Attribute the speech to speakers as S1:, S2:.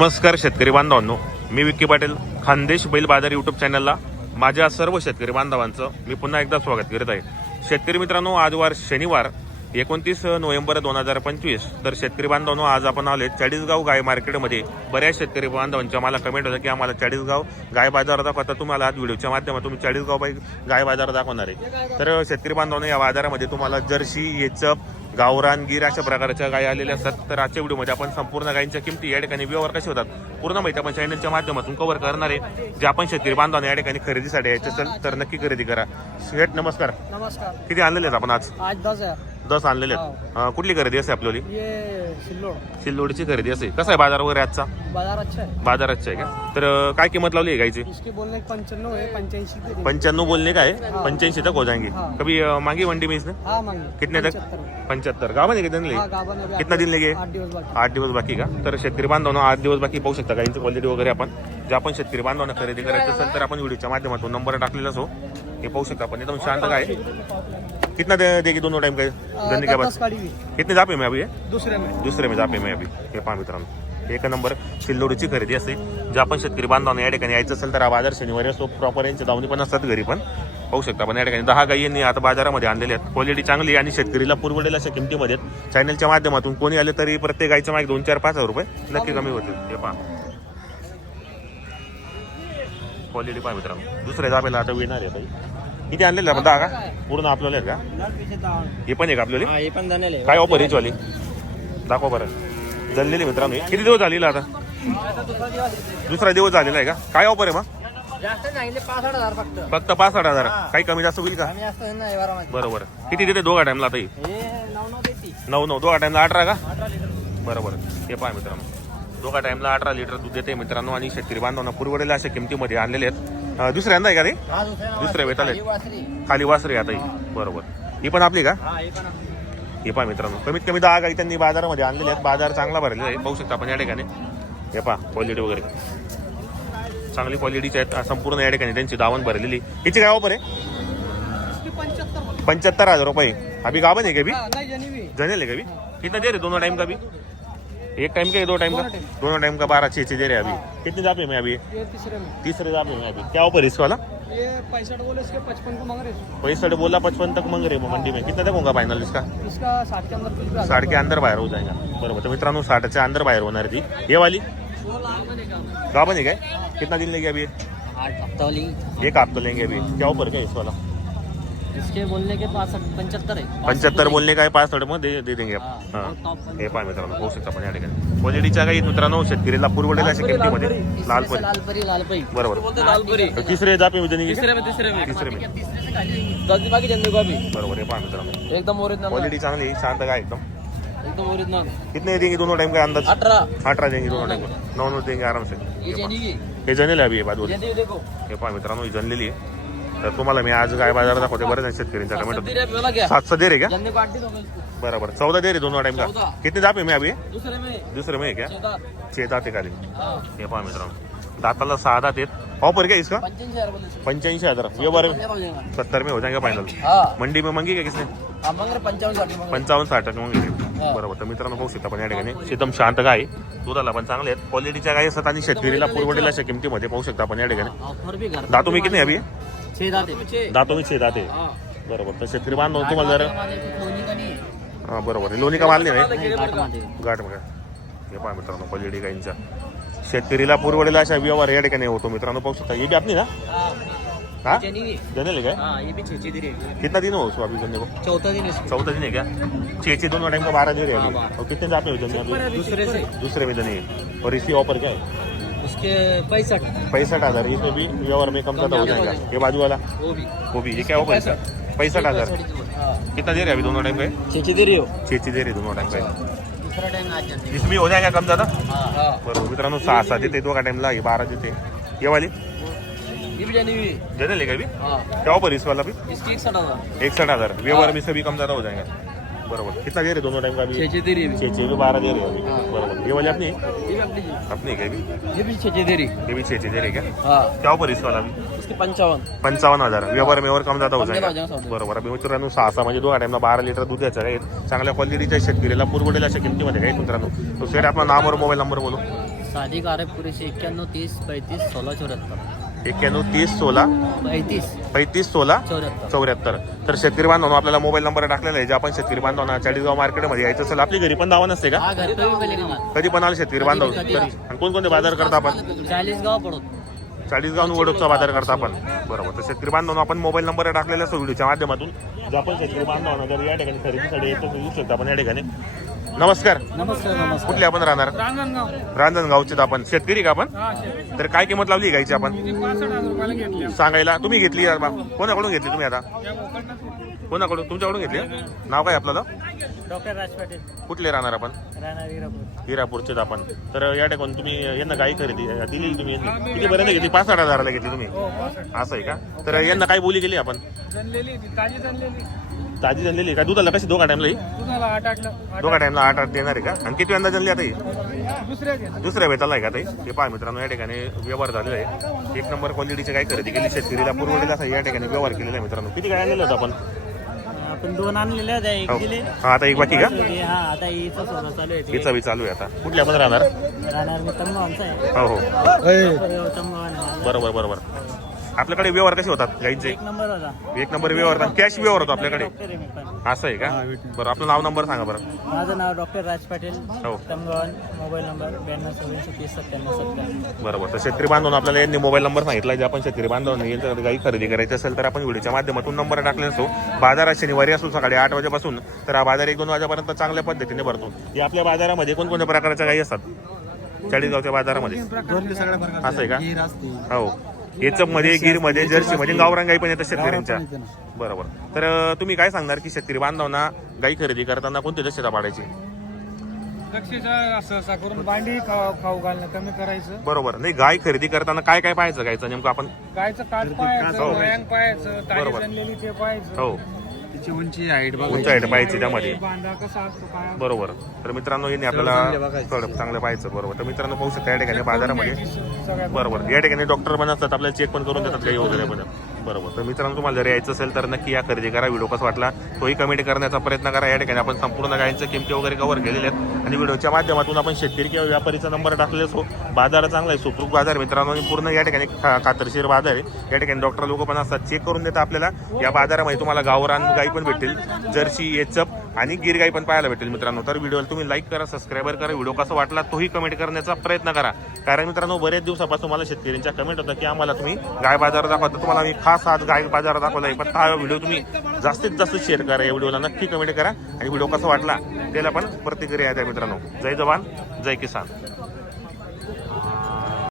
S1: नमस्कार शेतकरी बांधवांनो मी विक्की पाटील खानदेश बैल बाजार युट्यूब चॅनलला माझ्या सर्व शेतकरी बांधवांचं मी पुन्हा एकदा स्वागत करीत आहे. शेतकरी मित्रांनो आज वार शनिवार एकोणतीस नोव्हेंबर दोन हजार पंचवीस. तर शेतकरी बांधवांनो आज आपण आले चाळीसगाव गाय मार्केटमध्ये. बऱ्याच शेतकरी बांधवांच्या मला कमेंट होतं की आम्हाला चाळीसगाव गाय बाजार दाखवता तुम्हाला आज व्हिडिओच्या माध्यमातून तुम्ही चाळीसगाव बाई गाय बाजार दाखवणार आहे. तर शेतकरी बांधवांनो या बाजारामध्ये तुम्हाला जर्सी येचप गावरान गिर अशा प्रकारच्या गायी आलेल्या असतात. तर आजच्या व्हिडिओमध्ये आपण संपूर्ण गायींच्या किमती या ठिकाणी व्यवहार कसे होतात पूर्ण माहिती आपण चॅनलच्या माध्यमातून कव्हर करणार आहे. जे आपण शेतकरी बांधवांना या ठिकाणी खरेदीसाठी यायचे असेल तर नक्की खरेदी करा. शेठ नमस्कार.
S2: नमस्कार.
S1: किती आणलेले आहेत आपण आज?
S2: आज दस है
S1: दस आणलेले आहेत. कुठली खरेदी असते आपल्याला
S2: ये सिल्लोड.
S1: सिल्लोडची खरेदी असते कसा आहे बाजार वगैरे आजचा?
S2: बाजार अच्छा है
S1: बाजार आजचा आहे का? तर अं, काय किंमत लावली आहे गायची
S2: इसके बोलने के पंचानवे है पंच्याऐंशी दे देंगे।
S1: पंच्याण्णव बोलने का है. पंच्याऐंशी तक हो जाएंगे
S2: हाँ।
S1: कभी अं, मांगी मंडी में इसने
S2: हाँ मांगे.
S1: कितने तक?
S2: 75
S1: पंच्याहत्तर. गावाने किती
S2: हाँ
S1: कितना दिन लगे?
S2: आठ दिवस बाकी.
S1: आठ दिवस बाकी का? तर शेतकरी बांधवांना आठ दिवस बाकी पाहू शकता गाईंची क्वालिटी वगैरे आपण. जे आपण शेतकरी बांधवांना खरेदी करायचं असेल तर आपण व्हिडिओच्या माध्यमातून नंबर टाकलेला असो हे पाहू शकता आपण. एकदम शांत काय कितना दे देगी दोनों टाइम का के बाद? कितने जापे में अभी ये?
S2: दूसरे में।
S1: दुसरे में जापे में अभी हे पहा मित्रांनो एक नंबर सिल्लोडची खरेदी असते जे आपण शेतकरी बांधवांना या ठिकाणी यायचं असेल तर हा बाजार शनिवारी असतो प्रॉपर यांच्या दावणी पण असतात घरी पण. पाहू शकता पण या ठिकाणी दहा गायी यांनी आता बाजारामध्ये आणलेल्या आहेत. क्वालिटी चांगली आणि शेतकरीला पुरवडेल अशा किमतीमध्ये. चॅनलच्या माध्यमातून कोणी आले तरी प्रत्येक गायचं मागे दोन चार पाच हजार रुपये नक्की कमी होतील. हे पहा. क्वालिटी पहा मित्रांनो दुसऱ्या जापेला आता येणार आहे काही किती आणलेलं आपण? दहा का? पूर्ण आपल्याला आहेत का? हे पण आहे का आपल्याला?
S2: हाँ पण
S1: काय ऑफर आहे वाली दाखवा बरं. जल्लेली मित्रांनो हे. किती दिवस झालेला आता? दुसरा दिवस झालेला आहे का? काय ऑफर आहे मग?
S2: जास्त पाच आठ हजार फक्त.
S1: फक्त पाच साठ हजार. काही कमी जास्त होईल का?
S2: आम्ही
S1: बरोबर. किती देते दोघा टाइमला आता ही?
S2: हे नऊ नऊ देती.
S1: नऊ नऊ. दोघा टाइमला अठरा का?
S2: अठरा लिटर.
S1: बरोबर. हे पहा मित्रांनो. दोघा टाइमला अठरा लिटर दूध देते मित्रांनो आणि शेतकरी बांधवांना पुरवडेल्या अशा किमतीमध्ये आणलेले आहेत. दुसऱ्यांदा आहे का ते
S2: हा दुसऱ्या
S1: दुसऱ्या
S2: ही वासरी.
S1: खाली वासरे आता ही. बरोबर. ही पण आपली का?
S2: हा हे पण आपली.
S1: हे पहा मित्रांनो. कमीत कमी दहा गाई त्यांनी बाजारामध्ये आणलेले आहेत. बाजार चांगला भरलेला आहे. पाहू शकता आपण या ठिकाणी. हे पहा क्वालिटी वगैरे. चांगली क्वालिटीचे आहेत. संपूर्ण या ठिकाणी त्यांची दावण भरलेली. हिची काय ऑफर आहे?
S2: पंच्याहत्तर.
S1: हजार रुपये. अभी गावन है क्या भी
S2: हाँ, नहीं जनी भी
S1: जनेल है. कभी कितना दे रहे दोनों टाइम का भी एक टाइम का या दो टाइम का? दोनों टाइम का बारह छः दे रहे हैं. अभी कितने जापे में अभी?
S2: तीसरे
S1: जापे में अभी. क्या ऑफर है इस वाला
S2: ये पैंसठ बोले इसके पचपन को मांग रहे
S1: पैंसठ बोला पचपन तक मांग रहे हैं मंडी में. कितना तक होगा फाइनल इसका?
S2: इसका साठ के अंदर
S1: साठ के बाहेर हो जाएगा. बरोबर. तर मित्रांनो साठच्या अंदर बाहेर होणार ती. ये वाली? गाभन है क्या कितना दिन लेंगे अभी?
S2: आठ हफ्ता
S1: एक हफ्ता लेंगे अभी. क्या ऑफर क्या इस वाला
S2: इसके बोलने के पास पंचहत्तर है
S1: पंच्याहत्तर बोलणे काय पाच थोडे मग दे दे देंगे
S2: हाँ,
S1: आपण हां हे पाय मित्रांनो पाहू शकता आपण या ठिकाणी. क्वालिटीच्या काही मित्रांनो शेतकरीला पुरवडेल अशा किमतीमध्ये लाल परी
S2: लालपरी. लालपरी
S1: बरोबर.
S2: बोलते लालपरी.
S1: तिसरे जापे मध्ये
S2: तीसरे में तीसरे में
S1: तिसरे में
S2: बाकी जल्दी का भी
S1: बरोबर हे पहा मित्रांनो.
S2: एकदम ओरिजिनल
S1: क्वालिटी चांगली आहे, शांत काय एकदम.
S2: एकदम ओरिजिनल.
S1: कितने देंगे दोनों टाइम का अंदाज?
S2: अठारह
S1: अठारह देंगे दोनों टाइम का. नौ नौ देंगे आराम से.
S2: ये की
S1: हे जनेल अभी हे बाद बोल.
S2: जेनी देखो.
S1: हे पहा मित्रांनो ही जनलेली आहे. तर तुम्हाला मी आज गाय बाजार दाखवते. बरेच आहे शेतकऱ्यांच्या
S2: क्या
S1: सातशे दे रे
S2: को
S1: बराबर. चौदह दे रहे दोनों टाइम का?
S2: चौदह।
S1: कितने जापे में अभी?
S2: दूसरे में.
S1: दुसरे में क्या
S2: चौदह
S1: छे दात आहे खाली.
S2: हाँ.
S1: पहा मित्रांनो. दाताला सहा दात आहेत. ऑफर क्या इसका। पंच्याऐंशी हजार
S2: हो जाएगा
S1: सत्तर में हो जाएगा फाइनल
S2: हाँ.
S1: मंडी में मंगी किसने?
S2: की रहे।
S1: पंचावन्न साठ मंगी. बरोबर. तर मित्रांनो पाहू शकता पण या ठिकाणी. एकदम शांत गाय. दुधाला पण चांगले आहेत. क्वालिटीच्या गाय असतात आणि शेतकरीला पुरवडेल अशा किमतीमध्ये पाहू शकता आपण या ठिकाणी. दातों में कितने अभी?
S2: छह दाते
S1: दातों में छे दाते
S2: हाँ.
S1: बरोबर. तर शेतकरी बांधव तुम्हाला जर
S2: है
S1: हा, बरोबर. लोणी का माल नाही?
S2: हैं।
S1: गाठ मग हे पहा मित्रांनो क्वालिटी गायींच्या शेतकरीला पुरवडेल अशा व्यवहार या ठिकाणी होतो मित्रांनो. पाहू शकता हे बी आपली ना?
S2: हाँ?
S1: हा जनेल है क्या?
S2: हाँ ये भी छह छह दिन है
S1: कितना दिन हो उसको अभी जन्ने को?
S2: चौथा दिन है
S1: चौदह दिन है क्या छः छः दोनों टाइम का बारह दिन है
S2: हाँ,
S1: अभी.
S2: बारह।
S1: और कितने जाते हो जन्ने अभी?
S2: दूसरे से
S1: दूसरे में जने और इसी ऑफर क्या है?
S2: उसके पैंसठ।
S1: पैंसठ हजार इसमें भी व्यवहार में कम ज्यादा हो
S2: हो
S1: जाएगा। ये बाजू वाला?
S2: वो भी।
S1: वो भी ये क्या है पैंसठ। हजार।
S2: हाँ।
S1: कितना दे रहे अभी दोनों टाइम का
S2: छह छह दे रही हो?
S1: छः छः दे रहे दोनों टाइम का
S2: दूसरा टाइम आज जाते
S1: इसमें हो जाएगा कम ज्यादा?
S2: हाँ
S1: बरोबर मित्रांनो सहा सहा देते दोघा टाइमला ये बारह देते ये वाली?
S2: ये भी जानी हुई
S1: जने लेगा भी
S2: हाँ।
S1: क्या ऑफर है इस वाला भी?
S2: इसकी इकसठ हजार।
S1: व्यवहार में से भी कम ज्यादा हो जाएगा। बरोबर। कितना दे रहे दोनों टाइम का भी
S2: छह दे रही है
S1: भी बारह दे रहे हो अभी।
S2: हाँ।
S1: बरोबर। ये वाली अपनी
S2: अपनी
S1: क्या भी
S2: ये भी दे रही
S1: ये भी छः दे रहे क्या
S2: हाँ
S1: क्या ऑफर है. इस वाला भी
S2: इसके पंचावन
S1: पंचावन्न. हजार. व्यवहार में और कम ज्यादा हो
S2: हो।
S1: बरोबर. अभि मित्रांनो सहा सहा म्हणजे दोघा टाइमला बारा लिटर दूध द्यायचं आहे. चांगल्या क्वालिटीच्या शेतकरीला पुरवडेल अशा किमतीमध्ये काही मित्रांनो? तो सेट आपला नाम और मोबाईल नंबर बोलो.
S2: एक्क्याण्णव तीस पैतीस सोळा चौऱ्याहत्तर.
S1: एक्क्याण्णव तीस सोळा?
S2: पैतीस.
S1: पैतीस सोळा?
S2: चौऱ्याहत्तर.
S1: तर शेतकरी बांधवांनो आपल्याला मोबाईल नंबर टाकलेला आहे. जे आपण शेतकरी बांधवांना चाळीसगाव मार्केटमध्ये यायचं असेल आपली घरी पण दावा नसते का? कधी पण आलं शेतकरी बांधव? आणि कोणकोणते बाजार करता आपण?
S2: चाळीस गाव पडत.
S1: चाळीसगाव वडोदचा बाजार करता आपण. बरोबर. तर शेतकरी बांधवांनो आपण मोबाईल नंबर टाकलेला असतो व्हिडिओच्या माध्यमातून. जे आपण शेतकरी बांधवांना जर या ठिकाणी खरेदीसाठी येतो येऊ शकतो आपण या ठिकाणी. नमस्कार.
S2: नमस्कार नमस्कार.
S1: कुठले आपण राहणार?
S3: रांजणगाव.
S1: रांजणगावचे आपण. शेतकरी का आपण? तर काय किंमत लावली गायची आपण? सांगायला. तुम्ही घेतली. कोणाकडून घेतली तुम्ही आता? कोणाकडून? तुमच्याकडून घेतली नाव काय आपल्याला
S2: डॉक्टर राज पाटील.
S1: कुठले राहणार आपण?
S2: राहणार हिरापूर.
S1: हिरापूरचे आपण. तर या ठिकाणी तुम्ही यांना गाई खरेदी दिली तुम्ही? किती पर्यंत घेतली? पाच साठ हजाराला घेतली तुम्ही.
S3: हो
S1: असं आहे का? तर यांना काय बोली गेली आपण?
S3: ताजी जनलेली.
S1: का? दुधाला कशी दोघा टाइमला दोघा टाइमला आठ आठ देणार आहे का? आणि किती यंदा जनली आता ही?
S3: दुसऱ्या
S1: वेताला आहे का ताई? ते पहा मित्रांनो या ठिकाणी व्यवहार झालेला आहे. एक नंबर क्वालिटीची काय खरेदी केली. शेतकरीला पुरवलेला असा या ठिकाणी व्यवहार केलेला आहे मित्रांनो. किती काय आणलेलं होतं आपण?
S2: आपण दोन आणलेले एक
S1: हो.
S2: दिले.
S1: हा आता एक बाकी का?
S2: हा आता हिचं सोडा चालू आहे
S1: हिचा बी चालू आहे आता. कुठल्या आपण राहणार?
S2: राहणार मी तमगावचा आहे.
S1: हो हो.
S2: तमगाव
S1: बरोबर बरोबर. आपल्याकडे व्यवहार कसे होतात गाईचे?
S2: एक नंबर होता
S1: एक नंबर व्यवहार कॅश व्यवहार होतो आपल्याकडे
S2: डॉक्टर आहे मी पण.
S1: असं आहे का? बरं आपलं नाव नंबर सांगा बरं.
S2: माझं नाव डॉक्टर राज पाटील.
S1: हो.
S2: तमगावन मोबाईल नंबर ब्याण्णव चौऱ्याऐंशी तीस सत्त्याण्णव सत्त्याण्णव.
S1: बरोबर. तर शेतकरी बांधवून आपल्याला यांनी मोबाईल नंबर सांगितला. जे आपण शेतकरी बांधवांनी यांच्याकडे काही खरेदी करायची असेल तर आपण व्हिडिओच्या माध्यमातून नंबर टाकले असतो. बाजारात शनिवारी असतो सकाळी आठ वाजेपासून तर हा बाजार एक दोन वाजेपर्यंत चांगल्या पद्धतीने भरतो. या आपल्या बाजारामध्ये कोणकोणत्या प्रकारच्या गाई असतात? चाळीसगावच्या बाजारामध्ये. असं आहे का? हो. मध्ये गिरमध्ये जर्सी गावरान गाई पण येतात. शेतकऱ्यांच्या बरोबर. तर तुम्ही काय सांगणार की शेतकरी बांधवांना गाई खरेदी करताना कोणती दक्षता पाडायची
S3: दक्षिणा असं असं करून भांडी खाऊ खाऊ घालणं कमी करायचं.
S1: बरोबर. नाही गाय खरेदी करताना काय काय पाहायचं गायचं नेमकं आपण?
S3: गायचं
S1: हो.
S3: पाहायचं ते पाहायचं.
S1: हो.
S2: तिची उंची हाईट
S1: उंच आहे पाहायची त्यामध्ये.
S3: बांधा कसा असतो काय
S1: बरोबर. तर मित्रांनो यांनी आपल्याला कळप चांगलं पाहायचं. बरोबर. तर मित्रांनो पाहू शकता या ठिकाणी बाजारामध्ये. बरोबर. या ठिकाणी डॉक्टर पण असतात आपल्याला चेक पण करून देतात काही वगैरे पण. बरोबर. तर मित्रांनो तुम्हाला जर यायचं असेल तर नक्की या खरेदी करा. व्हिडिओ कसा वाटला तोही कमेंट करण्याचा प्रयत्न करा. या ठिकाणी आपण संपूर्ण गायींच्या किमती वगैरे कव्हर केलेल्या आहेत. आणि व्हिडिओच्या माध्यमातून आपण शेतकरी किंवा व्यापारीचा नंबर टाकलेला असो बाजार चांगला आहे सुखरूप बाजार मित्रांनो आणि पूर्ण या ठिकाणी खा- बाजार आहे. या ठिकाणी डॉक्टर लोक पण असतात. चेक करून देतात आपल्याला. या बाजारामध्ये तुम्हाला गावरान गाई पण भेटतील. जर्सी एचप आणि गिर गाई पण पाहायला भेटेल मित्रांनो. तर व्हिडिओला तुम्ही लाईक करा सबस्क्राईबर करा. व्हिडिओ कसा वाटला तोही कमेंट करण्याचा प्रयत्न करा. कारण मित्रांनो बरेच दिवसापासून मला शेतकऱ्यांच्या कमेंट होतं की आम्हाला तुम्ही गाय बाजार दाखवा. तुम्हाला मी खास आज गाय बाजार दाखवला आहे पण हा व्हिडिओ तुम्ही जास्तीत जास्त शेअर करा. या व्हिडिओला नक्की कमेंट करा. आणि व्हिडिओ कसा वाटला त्याला पण प्रतिक्रिया द्या मित्रांनो. जय जवान जय किसान.